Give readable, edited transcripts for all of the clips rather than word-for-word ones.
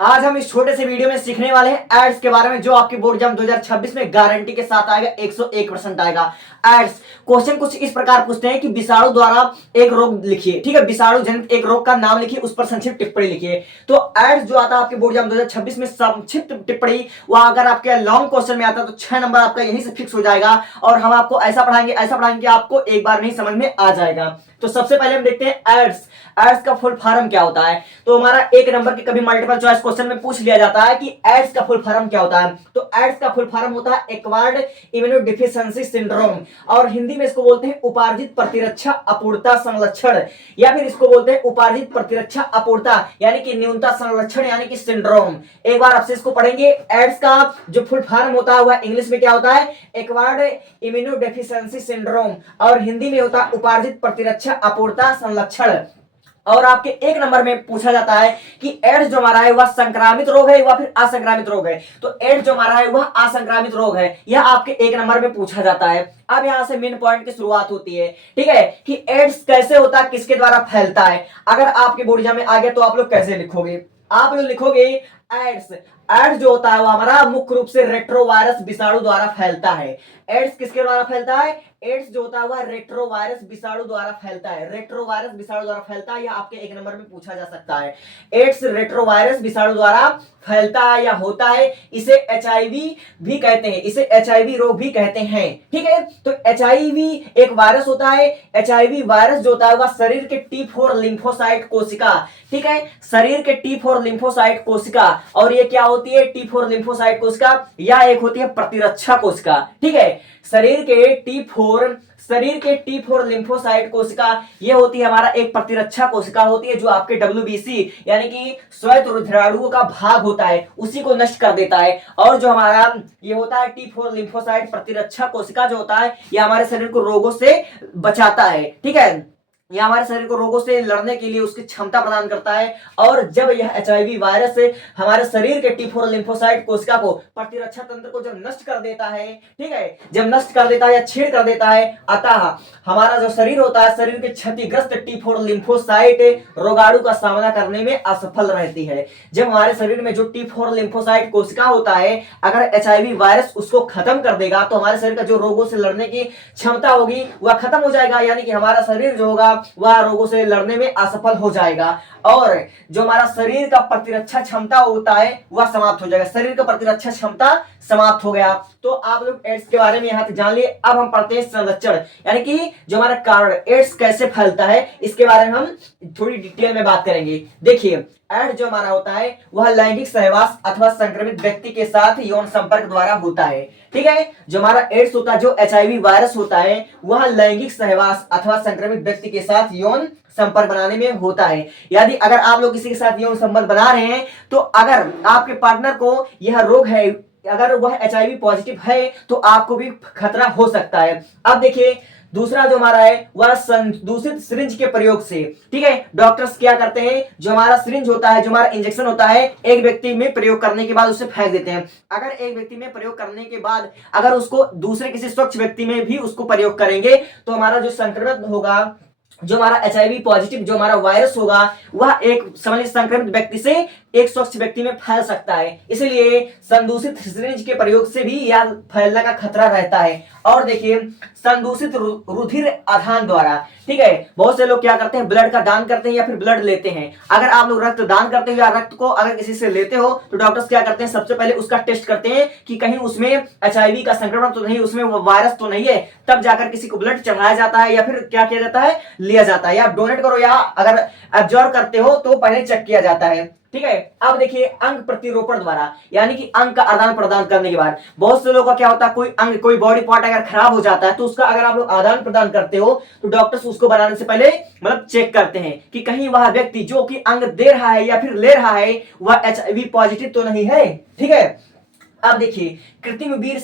आज हम इस छोटे से वीडियो में सीखने वाले हैं एड्स के बारे में, जो आपके बोर्ड एग्जाम 2026 में गारंटी के साथ आएगा, 101% आएगा। एड्स क्वेश्चन कुछ इस प्रकार पूछते हैं कि विषाणु द्वारा एक रोग लिखिए, ठीक है, विषाणु जनित एक रोग का नाम लिखिए, उस पर संक्षिप्त टिप्पणी लिखिए। तो एड्स जो आता है आपके बोर्ड एग्जाम 2026 में संक्षिप्त टिप्पणी, वह अगर आपके लॉन्ग क्वेश्चन में आता है तो 6 नंबर आपका यहीं से फिक्स हो जाएगा। और हम आपको ऐसा पढ़ाएंगे कि आपको एक बार नहीं समझ में आ जाएगा। तो सबसे पहले हम देखते हैं एड्स। एड्स का फुल फॉर्म क्या होता है। तो हमारा एक नंबर के कभी मल्टीपल चॉइस क्वेश्चन में पूछ लिया जाता है कि एड्स का फुल फॉर्म क्या होता है। तो एड्स का फुल फॉर्म होता है एक्वायर्ड इम्यूनोडेफिशिएंसी सिंड्रोम, और हिंदी में इसको बोलते हैं उपार्जित प्रतिरक्षा अपूर्णता संलक्षण, या फिर इसको बोलते हैं उपार्जित प्रतिरक्षा अपूर्णता यानी कि न्यूनता संलक्षण यानी कि सिंड्रोम। एक बार आपसे इसको पढ़ेंगे। एड्स का जो फुल फॉर्म होता है वह इंग्लिश में क्या होता है, एक्वायर्ड इम्यूनोडेफिशिएंसी सिंड्रोम, और हिंदी में होता है उपार्जित प्रतिरक्षा अपूर्णता संलक्षण। और आपके एक नंबर में पूछा जाता है कि एड्स जो हमारा है वह संक्रामित रोग है या फिर असंक्रामित रोग है। तो एड्स जो हमारा है वह असंक्रामित रोग है, यह आपके एक नंबर में पूछा जाता है। अब यहां से मेन पॉइंट की शुरुआत होती है, ठीक है, कि एड्स कैसे होता है, किसके द्वारा फैलता है। अगर आपके बोर्ड एग्जाम में आ गया तो आप लोग कैसे लिखोगे, आप लोग लिखोगे एड्स। एड्स जो होता है वो हमारा मुख्य रूप से रेट्रोवायरस विषाणु द्वारा फैलता है। एड्स किसके द्वारा फैलता है, एड्स जो होता है वह रेट्रोवायरस विषाणु द्वारा फैलता है। रेट्रोवायरस विषाणु द्वारा फैलता है, यह आपके एक नंबर में पूछा जा सकता है। एड्स रेट्रोवायरस विषाणु द्वारा फैलता है या होता है, इसे एचआईवी भी कहते हैं, इसे एचआईवी रोग भी कहते हैं, ठीक है। तो एचआईवी एक वायरस होता है। एचआईवी वायरस जो होता है वह शरीर के T4 लिम्फोसाइट कोशिका, ठीक है, शरीर के T4 लिम्फोसाइट कोशिका, और ये क्या होती है T4 लिम्फोसाइट कोशिका, यह एक होती है प्रतिरक्षा कोशिका, ठीक है। शरीर के T4 लिम्फोसाइट कोशिका ये होती है हमारा एक प्रतिरक्षा कोशिका होती है, जो आपके WBC यानी कि श्वेत रुधिराणुओं का भाग होता है, उसी को नष्ट कर देता है। और जो हमारा ये होता है T4 लिम्फोसाइट प्रतिरक्षा कोशिका जो होता है, ये हमारे शरीर को रोगों से बचाता है, ठीक है, यह हमारे शरीर को रोगों से लड़ने के लिए उसकी क्षमता प्रदान करता है। और जब यह एचआईवी वायरस हमारे शरीर के T4 लिम्फोसाइट कोशिका को, प्रतिरक्षा तंत्र को जब नष्ट कर देता है, ठीक है, जब नष्ट कर देता है या छीड़ कर देता है, अतः हमारा जो शरीर होता है, शरीर के क्षतिग्रस्त T4 लिम्फोसाइट रोगाणु का सामना करने में असफल रहती है। जब हमारे शरीर में जो T4 लिम्फोसाइट कोशिका होता है, अगर एचआईवी वायरस उसको खत्म कर देगा तो हमारे शरीर का जो रोगों से लड़ने की क्षमता होगी वह खत्म हो जाएगा, यानी कि हमारा शरीर जो होगा वह रोगों से लड़ने में असफल हो जाएगा, और जो हमारा शरीर का प्रतिरक्षा क्षमता होता है वह समाप्त हो जाएगा। शरीर का प्रतिरक्षा क्षमता समाप्त हो गया। तो आप लोग एड्स के बारे में यहां तक जान लिए। अब हम पढ़ते हैं संरक्षण, यानी कि जो हमारा कारण एड्स कैसे फैलता है, इसके बारे में हम थोड़ी डिटेल में बात करेंगे। देखिए, एड्स जो हमारा होता है वह लैंगिक सहवास अथवा संक्रमित व्यक्ति के साथ यौन संपर्क द्वारा होता है, ठीक है। जो हमारा एड्स होता है, जो एचआईवी वायरस होता है, वह लैंगिक सहवास अथवा संक्रमित व्यक्ति के साथ यौन संपर्क बनाने में होता है। यदि अगर आप लोग किसी के साथ यौन संबंध बना रहे हैं, तो अगर आपके पार्टनर को यह रोग है, अगर वह एचआईवी पॉजिटिव है, तो आपको भी खतरा हो सकता है। अब देखिए, दूसरा जो हमारा है वह दूषित सिरिंज के प्रयोग से, ठीक है। डॉक्टर्स क्या करते हैं, जो हमारा सिरिंज होता है, जो हमारा इंजेक्शन होता है, एक व्यक्ति में प्रयोग करने के बाद उसे फेंक देते हैं। अगर एक व्यक्ति में प्रयोग करने के बाद अगर उसको दूसरे किसी स्वच्छ व्यक्ति में भी उसको प्रयोग करेंगे, तो हमारा जो संक्रमित होगा, जो हमारा एचआईवी पॉजिटिव जो हमारा वायरस होगा, वह एक संक्रमित व्यक्ति से एक स्वच्छ व्यक्ति में फैल सकता है। इसलिए संदूषित सिरिंज के प्रयोग से भी यह फैलने का खतरा रहता है। और देखिए, संदूषित रुधिर आधान द्वारा, ठीक है, बहुत से लोग क्या करते हैं, ब्लड का दान करते हैं या फिर ब्लड लेते हैं। अगर आप लोग रक्त दान करते हो या रक्त को अगर किसी से लेते हो, तो डॉक्टर्स क्या करते हैं, सबसे पहले उसका टेस्ट करते हैं कि कहीं उसमें एचआईवी का संक्रमण तो नहीं, उसमें वायरस तो नहीं है, तब जाकर किसी को ब्लड चढ़ाया जाता है या फिर क्या किया जाता है, लिया जाता है। या आप डोनेट करो या अगर एब्जॉर्ब करते हो तो पहले चेक किया जाता है, ठीक है। अब देखिए, अंग प्रतिरोपण द्वारा, यानी कि अंग का आदान प्रदान करने के बाद, बहुत से लोगों का क्या होता है, कोई अंग, कोई बॉडी पार्ट अगर खराब हो जाता है, तो उसका अगर आप लोग आदान प्रदान करते हो, तो डॉक्टर्स उसको बनाने से पहले मतलब चेक करते हैं कि कहीं वह व्यक्ति जो कि अंग दे रहा है या फिर ले रहा है, वह एचआईवी पॉजिटिव तो नहीं है, ठीक है। अब देखिए, कृत्रिम वीर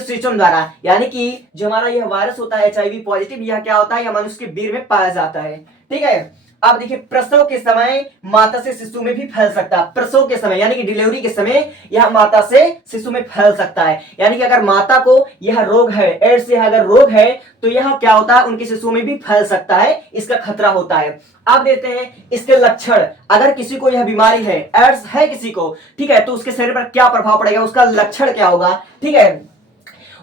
सेचन द्वारा, यानी कि जो हमारा यह वायरस होता है एचआईवी पॉजिटिव, यह क्या होता है, यह मनुष्य के वीर में पाया जाता है, ठीक है। अब देखिए प्रसव के समय माता से शिशु में भी फैल सकता है। प्रसव के समय यानी कि डिलीवरी के समय यह माता से शिशु में फैल सकता है। यानी कि अगर माता को यह रोग है, एड्स यह अगर रोग है, तो यह क्या होता है, उनके शिशु में भी फैल सकता है, इसका खतरा होता है। अब देते हैं इसके लक्षण। अगर किसी को यह बीमारी है, एड्स है किसी को, ठीक है, तो उसके शरीर पर क्या प्रभाव पड़ेगा, उसका लक्षण क्या होगा, ठीक है।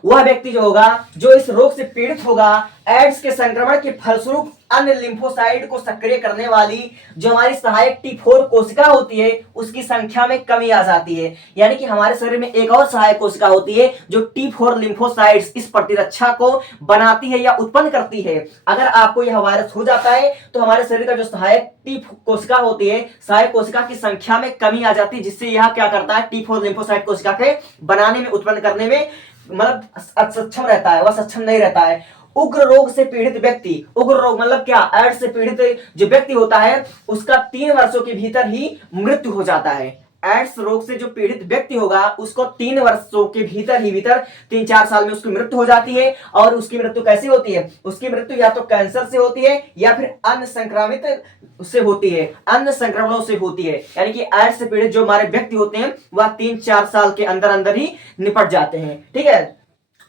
वह व्यक्ति जो होगा, जो इस रोग से पीड़ित होगा, एड्स के संक्रमण के फलस्वरूप अन्य लिम्फोसाइट को सक्रिय करने वाली जो हमारी सहायक T4 कोशिका होती है, उसकी संख्या में कमी आ जाती है। यानी कि हमारे शरीर में एक और सहायक कोशिका होती है जो T4 लिम्फोसाइट्स, इस प्रतिरक्षा को बनाती है या उत्पन्न करती है। अगर आपको यह वायरस हो जाता है तो हमारे शरीर का जो सहायक T कोशिका होती है, सहायक कोशिका की संख्या में कमी आ जाती है, जिससे यह क्या करता है, T4 लिम्फोसाइट कोशिका के बनाने में, उत्पन्न करने में मतलब सक्षम रहता है, वह सक्षम नहीं रहता है। उग्र रोग से पीड़ित व्यक्ति, उग्र रोग मतलब क्या, एड्स से पीड़ित जो व्यक्ति होता है उसका 3 वर्षों के भीतर ही मृत्यु हो जाता है। एड्स रोग से जो पीड़ित व्यक्ति होगा उसको 3 वर्षों के भीतर 3-4 साल में उसकी मृत्यु हो जाती है। और उसकी मृत्यु कैसे होती है, उसकी मृत्यु या तो कैंसर से होती है या फिर अन्य संक्रमित से होती है, अन्य संक्रमणों से होती है। यानी कि एड्स से पीड़ित जो हमारे व्यक्ति होते हैं वह 3-4 साल के अंदर अंदर ही निपट जाते हैं, ठीक है।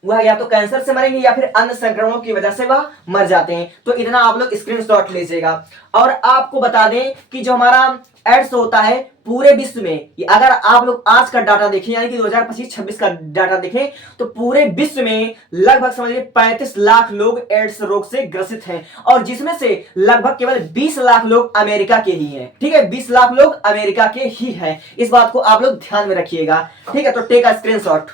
वह या तो कैंसर से मरेंगे या फिर अन्य संक्रमणों की वजह से वह मर जाते हैं। तो इतना आप लोग स्क्रीनशॉट लीजिएगा। और आपको बता दें कि जो हमारा एड्स होता है पूरे विश्व में, अगर आप लोग आज का डाटा देखें यानी कि 2025-26 का डाटा देखें, तो पूरे विश्व में लगभग समझिए 35 लाख लोग एड्स रोग से ग्रसित हैं, और जिसमें से लगभग केवल 20 लाख लोग अमेरिका के ही हैं, ठीक है, 20 लाख लोग अमेरिका के ही हैं। इस बात को आप लोग ध्यान में रखिएगा, ठीक है। तो टेक अ स्क्रीनशॉट।